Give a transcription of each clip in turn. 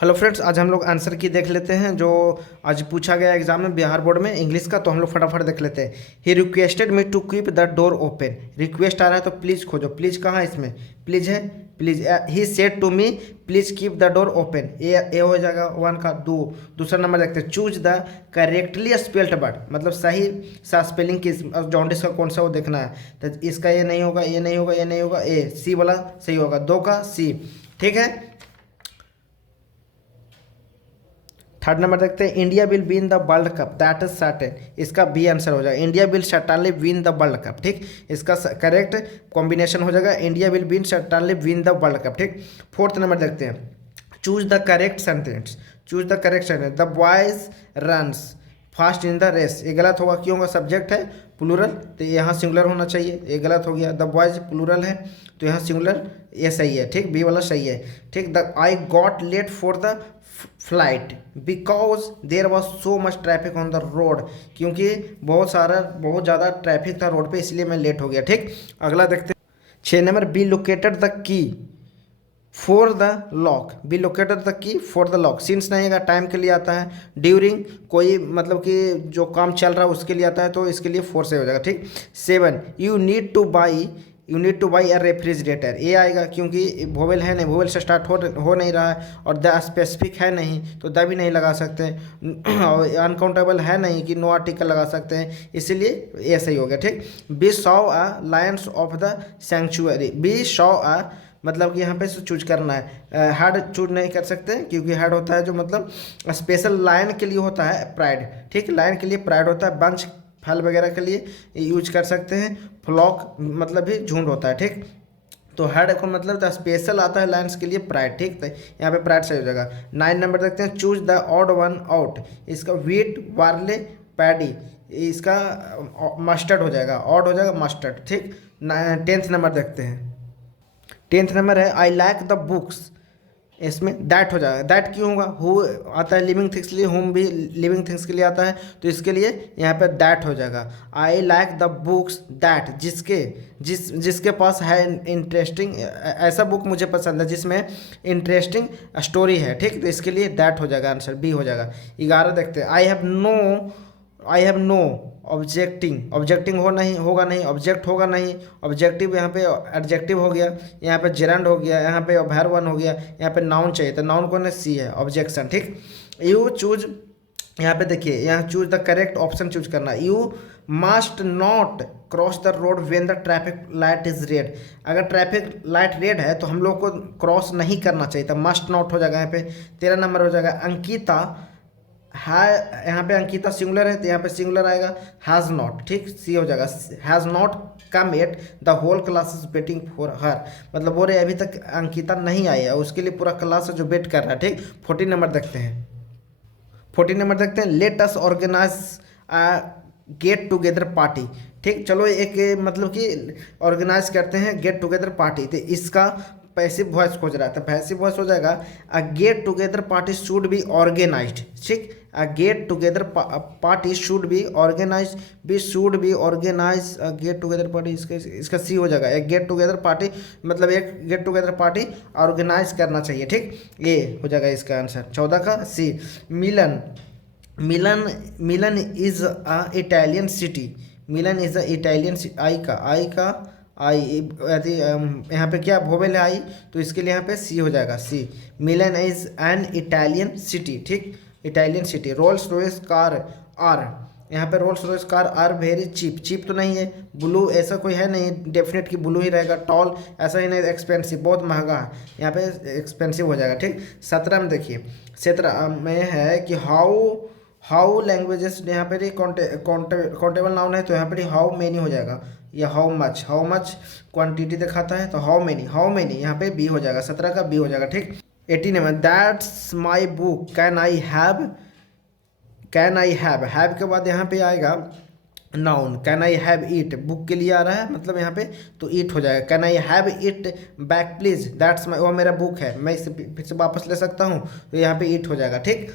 Hello friends, आज हम लोग आंसर की देख लेते हैं जो आज पूछा गया एग्जाम में बिहार बोर्ड में इंग्लिश का। तो हम लोग फटाफट देख लेते हैं। He requested me to keep the door open. Request आ रहा है तो प्लीज़ खोजो। प्लीज़ कहाँ है इसमें? प्लीज़ है। Please he said to me please keep the door open. A हो जाएगा वन का। दूसरा नंबर देखते हैं। Choose the correctly spelled word, मतलब सही सा स्पेलिंग किस जॉन्डिस का कौन सा वो देखना है। तो इसका ये नहीं होगा, ये नहीं होगा, ये नहीं होगा। ए सी वाला सही होगा, दो का सी। ठीक है। थर्ड नंबर देखते हैं। India will win the world cup, that is certain. इसका बी आंसर हो जाएगा। India will certainly win the world cup. ठीक, इसका करेक्ट कॉम्बिनेशन हो जाएगा India will win certainly win the world cup. ठीक। फोर्थ नंबर देखते हैं। Choose the correct sentence. Choose the correct sentence. The boys runs fast in the race. ये गलत होगा, क्यों होगा? सब्जेक्ट है प्लूरल, तो यहाँ सिंगुलर होना चाहिए। ये गलत हो गया। द बॉयज प्लूरल है तो यहाँ सिंगुलर, ये सही है। ठीक, बी वाला सही है। ठीक। The I got late for the flight because there was so much traffic on the road. क्योंकि बहुत ज़्यादा ट्रैफिक था रोड पे, इसलिए मैं लेट हो गया। ठीक। अगला देखते हैं। 6 number. Be located the key for the lock. Be located the key for the lock. Since नहीं आएगा, टाइम के लिए आता है। ड्यूरिंग कोई मतलब कि जो काम चल रहा है उसके लिए आता है, तो इसके लिए फोर से हो जाएगा। ठीक। 7। You need two by a refrigerator. ये आएगा क्योंकि वोवेल है नहीं, वोवेल से स्टार्ट हो नहीं रहा है, और द स्पेसिफिक है नहीं तो द भी नहीं लगा सकते हैं, और अनकाउंटेबल है नहीं कि नो आर्टिकल लगा सकते हैं, इसीलिए ये सही हो गया। ठीक। B saw a lions of the sanctuary. B saw a मतलब कि यहाँ पे चूज करना है। हेड चूज नहीं कर सकते क्योंकि हेड होता है जो मतलब स्पेशल लायन के लिए होता है प्राइड। ठीक, लायन के लिए प्राइड होता है। बंच फल वगैरह के लिए यूज कर सकते हैं। फ्लॉक मतलब भी झुंड होता है। ठीक। तो हेड को मतलब स्पेशल आता है लायंस के लिए प्राइड। ठीक, तो यहाँ पे प्राइड सही हो जाएगा। 9 नंबर देखते हैं। Choose the odd one out. इसका व्हीट, बार्ले, पैडी, इसका मस्टर्ड हो जाएगा, ऑड हो जाएगा मस्टर्ड। ठीक। 10th नंबर देखते हैं। 10th नंबर है आई लाइक द बुक्स। इसमें दैट हो जाएगा। दैट क्यों होगा? हु आता है लिविंग थिंग्स के लिए, होम भी लिविंग थिंग्स के लिए आता है, तो इसके लिए यहाँ पे दैट हो जाएगा। I like the books that, जिसके पास है इंटरेस्टिंग, ऐसा बुक मुझे पसंद है जिसमें इंटरेस्टिंग स्टोरी है। ठीक, तो इसके लिए दैट हो जाएगा, आंसर बी हो जाएगा। 11 देखते हैं। I have no objecting. Objecting हो नहीं होगा, नहीं ऑब्जेक्ट होगा, नहीं ऑब्जेक्टिव। यहाँ पे एडजेक्टिव हो गया, यहाँ पे जेरंड हो गया, यहाँ पे वर्ब हो गया, यहाँ पे नाउन चाहिए, तो नाउन कौन है? सी है, ऑब्जेक्शन। ठीक। यू चूज, यहाँ पे देखिए, यहाँ choose the correct option choose करना। You must not cross the road when the traffic light is red. अगर ट्रैफिक लाइट रेड है तो हम लोग को क्रॉस नहीं करना चाहिए, तो मस्ट नॉट हो जाएगा यहाँ पे। 13 नंबर हो जाएगा। अंकिता है, यहाँ पे अंकिता सिंगुलर है तो यहाँ पे सिंगुलर आएगा। Has not. ठीक, सी हो जाएगा। Has not come at the whole class is waiting for her, मतलब बोल रहे अभी तक अंकिता नहीं आई है, उसके लिए पूरा क्लास जो वेट कर रहा है। ठीक। 14 नंबर देखते हैं। 14 नंबर देखते हैं। Let us organise a get together party. ठीक, चलो एक मतलब कि ऑर्गेनाइज करते हैं गेट टुगेदर पार्टी, तो इसका पैसिव वॉइस खोज रहा था, पैसिव वॉइस हो जाएगा a get together party should be organised. ठीक, a get together party should be organise, B should be organise a get together party, इसका सी हो जाएगा। एक गेट टुगेदर पार्टी मतलब एक गेट टुगेदर पार्टी ऑर्गेनाइज करना चाहिए। ठीक, ये हो जाएगा इसका आंसर 14 का C. Milan. Milan Milan is a Italian city. Milan is a Italian, I यदि यहाँ पे क्या वोवेल है आई, तो इसके लिए यहाँ पे सी हो जाएगा, C. Milan is an Italian city. ठीक, Italian city. Rolls Royce car are, यहाँ पे Rolls Royce car are very cheap. Cheap तो नहीं है, ब्लू ऐसा कोई है नहीं डेफिनेट कि ब्लू ही रहेगा। टॉल ऐसा ही नहीं, एक्सपेंसिव बहुत महंगा है, यहाँ पे एक्सपेंसिव हो जाएगा। ठीक। 17 में देखिए। 17 में है कि हाउ लैंग्वेजेस, यहाँ पे काउंटेबल नाउन है तो यहाँ पे हाउ मेनी हो जाएगा, या हाउ मच क्वांटिटी दिखाता है तो हाउ मेनी यहाँ पे बी हो जाएगा। 17 का बी हो जाएगा। ठीक। 18 में that's my book can I have के बाद यहाँ पे आएगा noun can I have it, book के लिए आ रहा है मतलब यहाँ पे, तो ईट हो जाएगा। Can I have it back please, that's my, वो मेरा बुक है, मैं इसे फिर से वापस ले सकता हूँ, तो यहाँ पे ईट हो जाएगा। ठीक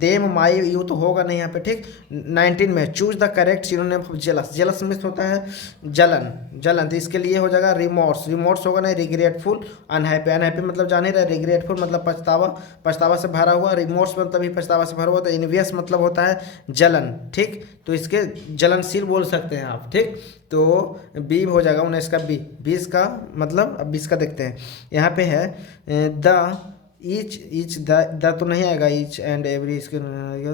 देम माई यू तो होगा नहीं यहाँ पे। ठीक 19 में choose the correct synonym of jealous, jealous means होता है जलन, जलन, तो इसके लिए हो जाएगा रिमोर्स, रिमोर्स होगा नहीं, रिग्रेटफुल, अनहैप्पी, अनहैप्पी मतलब जान ही रहे, रिग्रेटफुल मतलब पछतावा, पछतावा से भरा हुआ, रिमोर्स मतलब भी पछतावा से भरा हुआ, तो इनवियस मतलब होता है जलन। ठीक तो इसके जलनशील बोल सकते हैं आप। ठीक तो बी हो जाएगा 19 का बी, 20 का मतलब, अब 20 का देखते हैं। यहाँ पे है द ईच द तो नहीं आएगा, ईच एंड एवरी इसके,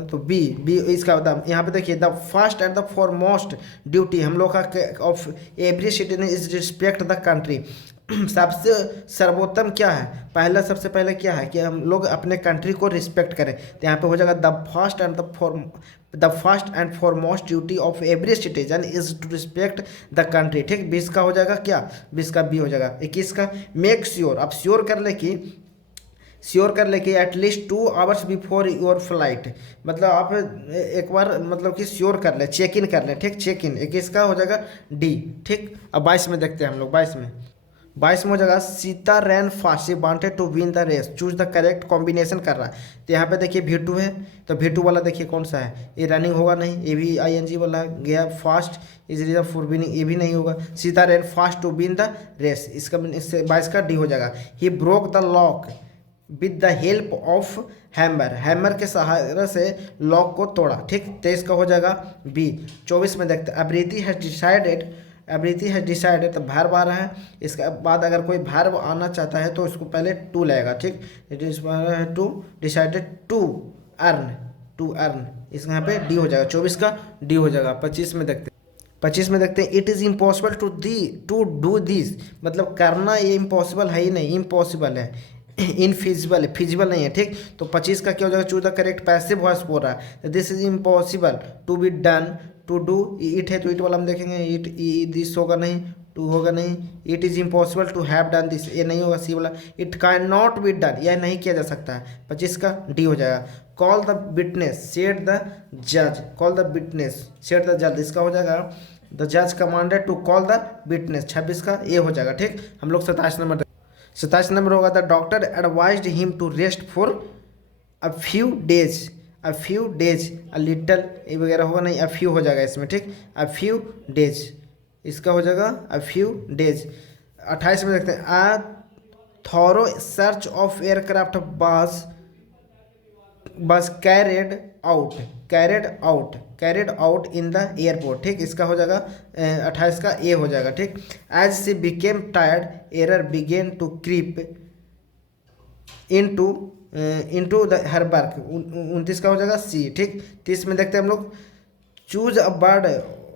तो बी, बी इसका द, यहाँ पे देखिए the first and the foremost duty हम लोग का of every citizen is respect the country. सबसे सर्वोत्तम क्या है, पहला सबसे पहले क्या है कि हम लोग अपने कंट्री को रिस्पेक्ट करें, तो यहाँ पे हो जाएगा the first and foremost duty of every citizen is to respect the country. ठीक 20 का हो जाएगा क्या, 20 का बी हो जाएगा। 21 का मेक श्योर, आप श्योर कर ले कि, श्योर कर ले कि at least 2 hours before your flight, मतलब आप एक बार मतलब कि श्योर कर ले, चेक इन कर ले। ठीक चेक इन 21 का हो जाएगा डी। ठीक अब 22 में देखते हैं हम लोग, 22 में हो जाएगा Sita ran fast, she wanted to win the race, choose the correct combination कर रहा है, तो यहाँ पे देखिए V2 है, तो V2 वाला देखिए कौन सा है, ये रनिंग होगा नहीं, ये भी ING वाला गया, fast is reserve for winning, ये भी नहीं होगा, Sita ran fast to win the race, इसका इससे 22 का डी हो जाएगा। He broke the lock with the help of hammer, hammer के सहारे से लॉक को तोड़ा। ठीक 23 का हो जाएगा बी। 24 में देखते हैं अब्रीति हैज डिसाइडेड, अब्रीति हैज डिसाइडेड तो वर्ब आ रहा है, इसके बाद अगर कोई वर्ब आना चाहता है तो इसको पहले टू लगेगा। ठीक it is to decided to earn, to earn, इसका यहाँ पे डी हो जाएगा, 24 का डी हो जाएगा। 25 में देखते हैं, 25 में देखते हैं it is impossible to do this, मतलब करना ये इम्पॉसिबल है ही नहीं, इम्पॉसिबल है, इनफिजिबल है, फिजिबल नहीं है। ठीक तो 25 का क्या हो जाएगा, choose the correct passive voice बोल रहा है, this is impossible to be done, to do it है तो इट वाला हम देखेंगे, इट दिस होगा नहीं, टू होगा नहीं, it is impossible to have done this, ये नहीं होगा, सी वाला it can not be done, यह नहीं किया जा सकता है, 25 का डी हो जाएगा। Call the witness said the जज, call the witness said the जज, इसका हो जाएगा द जज commanded to call the witness, 26 का ये हो जाएगा। ठीक हम लोग 27 नंबर होगा the doctor advised him to rest for a few days, a few days, a little ये वगैरह होगा नहीं, अ फ्यू हो जाएगा इसमें। ठीक अ फ्यू डेज, इसका हो जाएगा अ फ्यू डेज। 28 में देखते हैं अ थॉरो सर्च ऑफ एयरक्राफ्ट बस carried out in the airport. ठीक इसका हो जाएगा 28 का ए हो जाएगा। ठीक as she became tired error began to creep into the her work, 29 का हो जाएगा सी। ठीक 30 में देखते हैं हम लोग choose a word,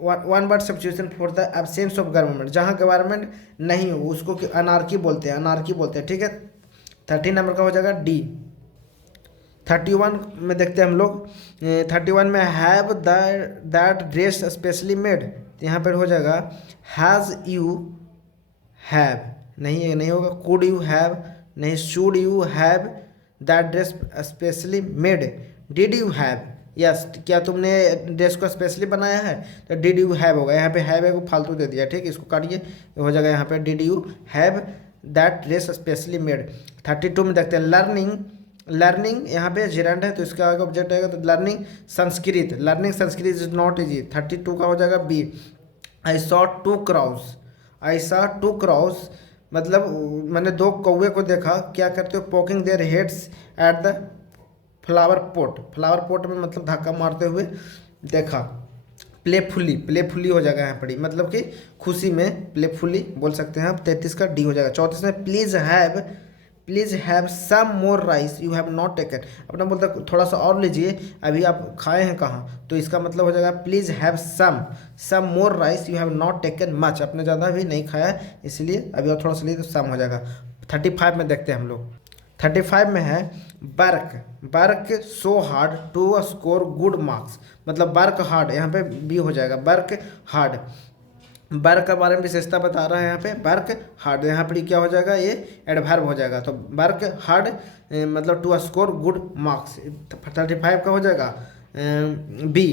one word substitution for the absence of government, जहाँ गवर्नमेंट नहीं हो उसको अनार्की बोलते हैं, अनार्की बोलते हैं। ठीक है 30 नंबर का हो जाएगा डी। 31 में देखते हैं हम लोग, 31 में have that dress specially made, तो यहाँ पर हो जाएगा हैज़ यू हैव, नहीं है नहीं होगा, कुड यू हैव नहीं, should you have that dress specially made, did you have, yes क्या तुमने ड्रेस को स्पेशली बनाया है, तो डिड यू हैव होगा, यहाँ पे हैव को फालतू दे दिया। ठीक इसको काटिए, हो जाएगा यहाँ पे did you have that dress specially made. 32 में देखते हैं लर्निंग यहाँ पे जेरेंड है तो इसका आगे ऑब्जेक्ट आएगा, तो learning Sanskrit is not easy, 32 का हो जाएगा B. I saw two crows मतलब मैंने 2 कौवे को देखा, क्या करते हो, poking their heads at the flower pot में मतलब धक्का मारते हुए देखा। प्लेफुली हो जाएगा यहाँ पर, मतलब कि खुशी में प्लेफुली बोल सकते हैं आप। 33 का डी हो जाएगा। 34 में please have some more rice you have not taken, अपना बोलता है थोड़ा सा और लीजिए, अभी आप खाए हैं कहाँ, तो इसका मतलब हो जाएगा please have some more rice you have not taken much, आपने ज़्यादा भी नहीं खाया है इसलिए अभी और थोड़ा सा लीजिए, तो सम हो जाएगा। 35 में देखते हैं हम लोग, 35 में है work so hard to score good marks, मतलब वर्क हार्ड, यहाँ पे बी हो जाएगा, वर्क हार्ड, वर्क के बारे में विशेषता बता रहा है यहाँ पे, वर्क हार्ड, यहाँ पर क्या हो जाएगा, ये एडवर्ब हो जाएगा, तो वर्क हार्ड मतलब टू स्कोर गुड मार्क्स, 35 का हो जाएगा बी।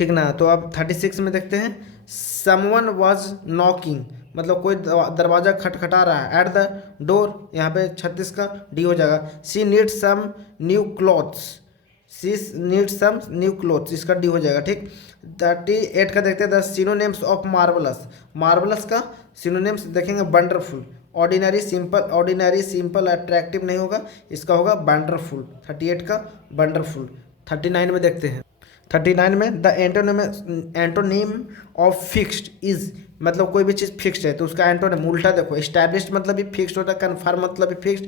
ठीक ना। तो अब 36 में देखते हैं, समवन वॉज नॉकिंग, मतलब कोई दरवाज़ा खटखटा रहा है, एट द डोर, यहाँ पे 36 का डी हो जाएगा। She need some new clothes, she need some new clothes, इसका डी हो जाएगा। ठीक। 38 का देखते हैं, the synonyms of marvellous, marvellous का सिनोनिम्स देखेंगे वंडरफुल, ऑर्डिनरी सिंपल अट्रैक्टिव नहीं होगा, इसका होगा वंडरफुल। 38 का वंडरफुल। 39 में देखते हैं, 39 में the antonym of fixed is, मतलब कोई भी चीज़ फिक्स्ड है तो उसका एंटोनिम उल्टा देखो, एस्टैब्लिश्ड मतलब भी फिक्स्ड होता है, कन्फर्म मतलब भी फिक्स्ड,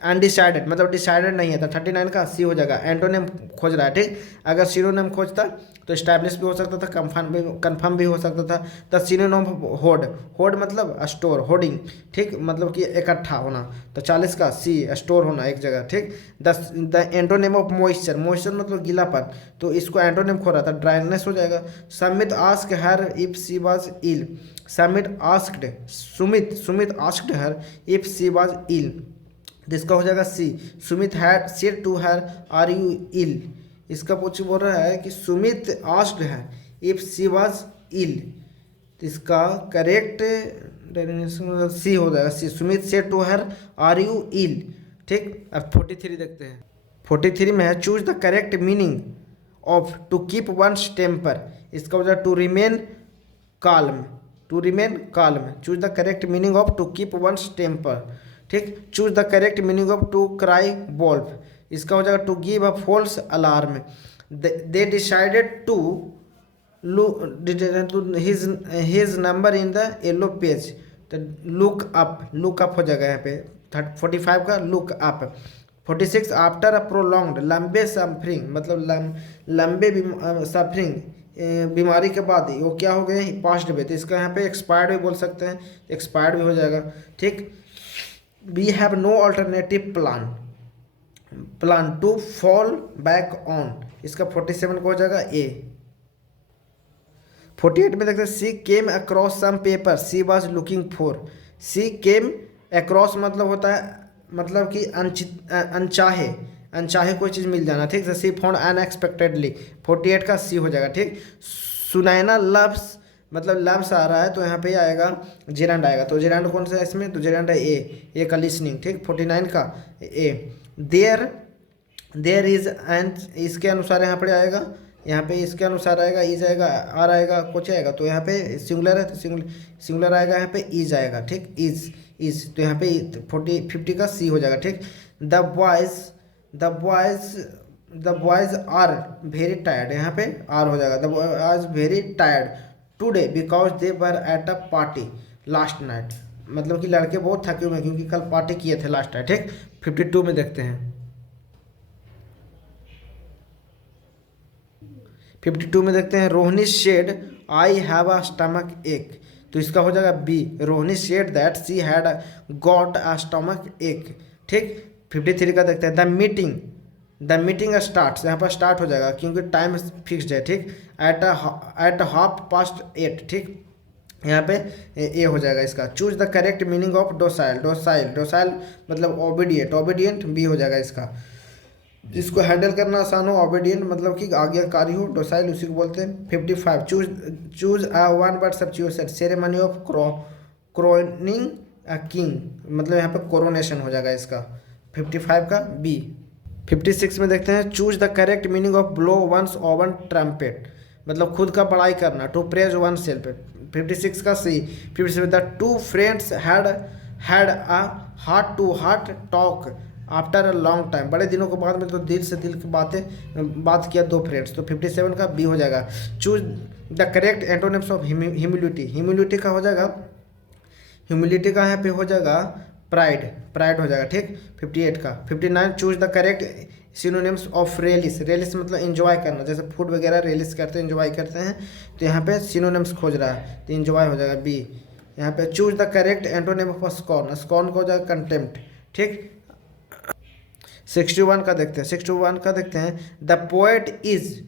अनडिसाइडेड मतलब डिसाइडेड नहीं है। तो 39 का सी हो जाएगा, एंटोनिम खोज रहा है। ठीक। अगर सिनोनिम खोजता तो एस्टैब्लिश भी हो सकता था, कन्फर्म भी हो सकता था। द सिनोनिम होड, होड मतलब स्टोर, होर्डिंग, ठीक, मतलब कि इकट्ठा होना। तो 40 का सी, स्टोर होना एक जगह। ठीक। The antonym of moisture, moisture मतलब गीलापन, तो इसको एंटोनिम खो रहा था, ड्राइनेस हो जाएगा। Sumit asked her if she was ill, Sumit asked her if she was ill, इसका हो जाएगा C. Sumit had said to her are you ill, इसका पूछ बोल रहा है कि सुमित आस्क्ड है इफ शी वाज इल, तो इसका करेक्ट सी हो जाएगा, C. Sumit said to her are you ill. ठीक। अब 43 देखते हैं, 43 में है choose the correct meaning of to keep one's temper, इसका हो जाएगा to remain calm, to remain calm. Choose the correct meaning of to keep one's temper. ठीक। Choose the correct meaning of to cry wolf, इसका हो जाएगा to give a false alarm. They decided to his number in the yellow page, तो look up हो जाएगा यहाँ पे। 45 का look up. 46 after a prolonged, लंबे सफरिंग मतलब लंबे सफरिंग, बीमारी के बाद वो क्या हो गए, पास्ट में, तो इसका यहाँ पे एक्सपायर्ड भी बोल सकते हैं, एक्सपायर्ड भी हो जाएगा। ठीक। We have no alternative plan to fall back on, इसका 47 को हो जाएगा ए। 48 में देखते हैं, she came across some paper she was looking for, she came across मतलब होता है, मतलब कि अनचाहे कोई चीज़ मिल जाना। ठीक है। सी फाउंड अनएक्सपेक्टेडली, 48 का सी हो जाएगा। ठीक। सुनैना लव्स मतलब लव्स आ रहा है तो यहाँ पे आएगा जेरेंड आएगा, तो जेरेंड कौन सा है इसमें, तो जेरेंड है ए का लिसनिंग। ठीक। 49 का ए। देयर इज एंड, इसके अनुसार यहाँ पर आएगा, यहाँ पे इसके अनुसार आएगा इज आएगा, आर आएगा, कुछ आएगा, तो यहाँ पे सिंगुलर है तो सिंगुलर आएगा, यहाँ पे इज आएगा। ठीक। इज तो यहाँ पे 50 का सी हो जाएगा। ठीक। The boys are very tired, यहाँ पे आर हो जाएगा। The boys very tired today because they were at a party last night, मतलब कि लड़के बहुत थके हुए हैं क्योंकि कल पार्टी किए थे लास्ट नाइट। ठीक। 52 में देखते हैं, 52 में देखते हैं, Rohini said I have a stomach ache, तो इसका हो जाएगा B. Rohini said that she had got a stomach ache. ठीक। 53 का देखते हैं, द मीटिंग स्टार्ट, यहाँ पर स्टार्ट हो जाएगा क्योंकि टाइम फिक्स्ड है। ठीक। एट 8:30। ठीक। यहाँ पे ए हो जाएगा इसका। Choose the correct meaning of docile मतलब ओबीडियंट बी हो जाएगा इसका। जिसको हैंडल करना आसान हो, ओबीडियंट मतलब कि आज्ञाकारी हो, डोसाइल उसी को बोलते हैं। 55 choose a one word substitution, ceremony of क्रोनिंग a king, मतलब यहाँ पे कोरोनेशन हो जाएगा इसका। 55 का बी। 56 में देखते हैं, choose the correct meaning of blow one's own trumpet, मतलब खुद का बड़ाई करना, टू प्रेज वन सेल्फ। 56 का C. 57 the two friends had a heart to heart talk after a long time, बड़े दिनों के बाद में तो दिल से दिल की बात किया दो फ्रेंड्स, तो 57 का बी हो जाएगा। Choose the correct antonyms of humility का हो जाएगा, ह्यूमिलिटी का यहाँ पे हो जाएगा प्राइड हो जाएगा। ठीक। 58 का। 59 choose the correct synonyms of Ryle's मतलब एंजॉय करना, जैसे फूड वगैरह रेलिस करते हैं, एंजॉय करते हैं, तो यहाँ पे सिनोनिम्स खोज रहा है तो एंजॉय हो जाएगा बी। यहाँ पे choose the correct antonym of scorn को हो जाएगा कंटेम्प्ट। ठीक। 61 का देखते हैं, the poet is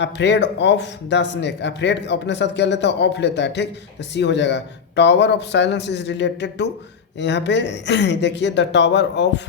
afraid of the snake, afraid अपने साथ क्या लेता है, ऑफ लेता है। ठीक। तो सी हो जाएगा। Tower of silence is related to, यहाँ पे देखिए द टावर ऑफ